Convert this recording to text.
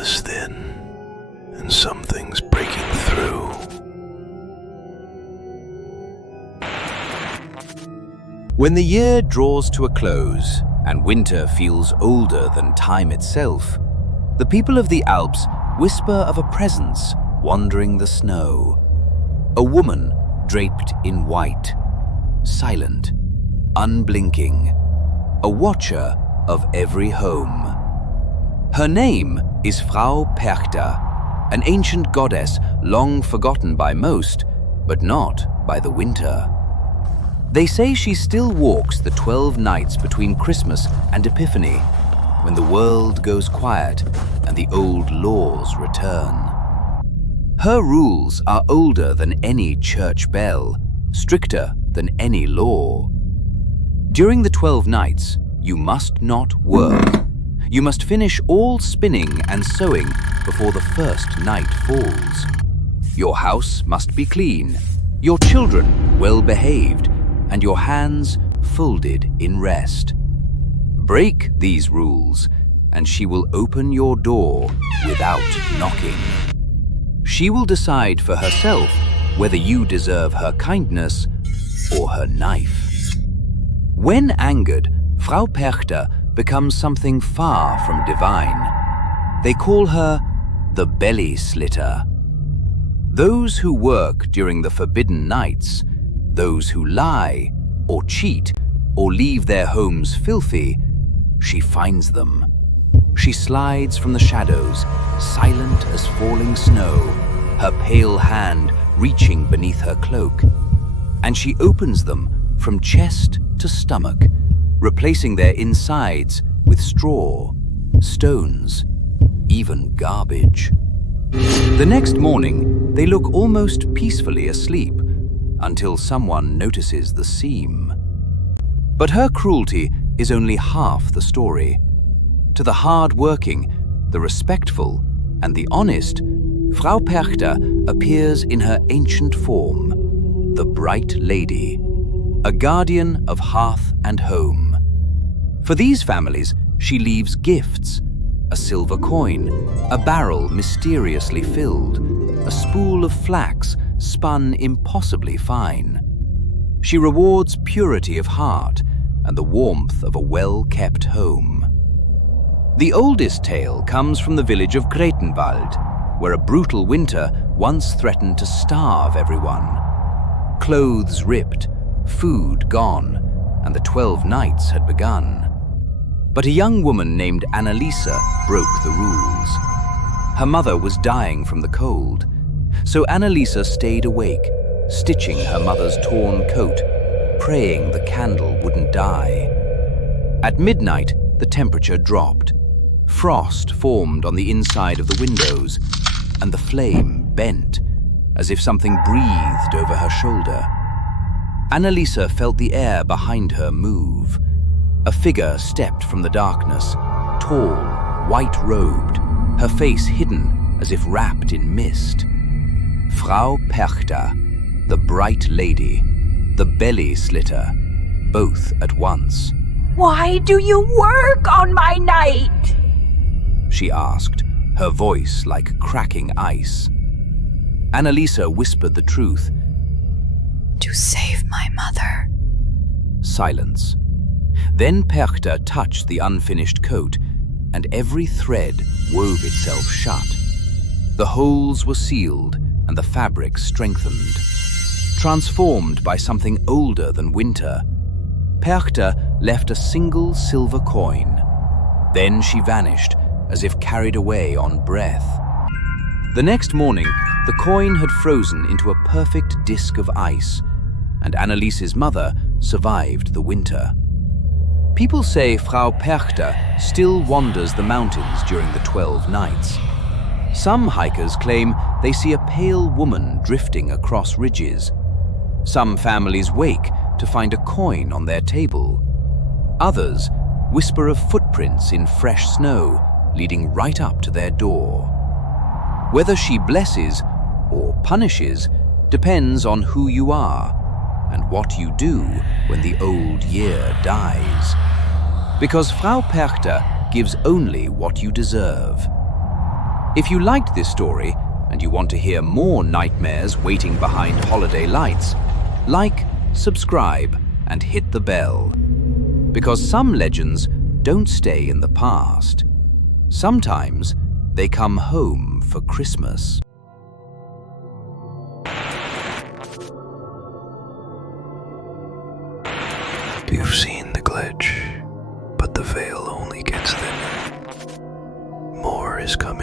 is thin, and something's breaking through. When the year draws to a close and winter feels older than time itself, the people of the Alps whisper of a presence wandering the snow. A woman draped in white, silent, unblinking, a watcher of every home. Her name is Frau Perchta, an ancient goddess long forgotten by most, but not by the winter. They say she still walks the 12 nights between Christmas and Epiphany, when the world goes quiet and the old laws return. Her rules are older than any church bell, stricter than any law. During the 12 nights, you must not work. You must finish all spinning and sewing before the first night falls. Your house must be clean, your children well behaved, and your hands folded in rest. Break these rules, and she will open your door without knocking. She will decide for herself whether you deserve her kindness or her knife. When angered, Frau Perchta becomes something far from divine. They call her the Belly-Slitter. Those who work during the forbidden nights, those who lie or cheat or leave their homes filthy, she finds them. She slides from the shadows, silent as falling snow, her pale hand reaching beneath her cloak, and she opens them from chest to stomach, replacing their insides with straw, stones, even garbage. The next morning, they look almost peacefully asleep, until someone notices the seam. But her cruelty is only half the story. To the hard-working, the respectful, and the honest, Frau Perchta appears in her ancient form, the Bright Lady, a guardian of hearth and home. For these families, she leaves gifts: a silver coin, a barrel mysteriously filled, a spool of flax spun impossibly fine. She rewards purity of heart and the warmth of a well-kept home. The oldest tale comes from the village of Gretenwald, where a brutal winter once threatened to starve everyone. Clothes ripped, food gone, and the 12 nights had begun. But a young woman named Annalisa broke the rules. Her mother was dying from the cold, so Annalisa stayed awake, stitching her mother's torn coat, praying the candle wouldn't die. At midnight, the temperature dropped. Frost formed on the inside of the windows, and the flame bent, as if something breathed over her shoulder. Annalisa felt the air behind her move. A figure stepped from the darkness, tall, white-robed, her face hidden as if wrapped in mist. Frau Perchta, the Bright Lady, the Belly-Slitter, both at once. "Why do you work on my night?" she asked, her voice like cracking ice. Annalisa whispered the truth. "To save my mother." Silence. Then Perchta touched the unfinished coat, and every thread wove itself shut. The holes were sealed, and the fabric strengthened. Transformed by something older than winter, Perchta left a single silver coin. Then she vanished, as if carried away on breath. The next morning, the coin had frozen into a perfect disk of ice, and Annalise's mother survived the winter. People say Frau Perchta still wanders the mountains during the 12 nights. Some hikers claim they see a pale woman drifting across ridges. Some families wake to find a coin on their table. Others whisper of footprints in fresh snow leading right up to their door. Whether she blesses or punishes depends on who you are and what you do when the old year dies. Because Frau Perchta gives only what you deserve. If you liked this story and you want to hear more nightmares waiting behind holiday lights, like, subscribe, and hit the bell. Because some legends don't stay in the past. Sometimes they come home for Christmas. You've seen the glitch, but the veil only gets thinner. More is coming.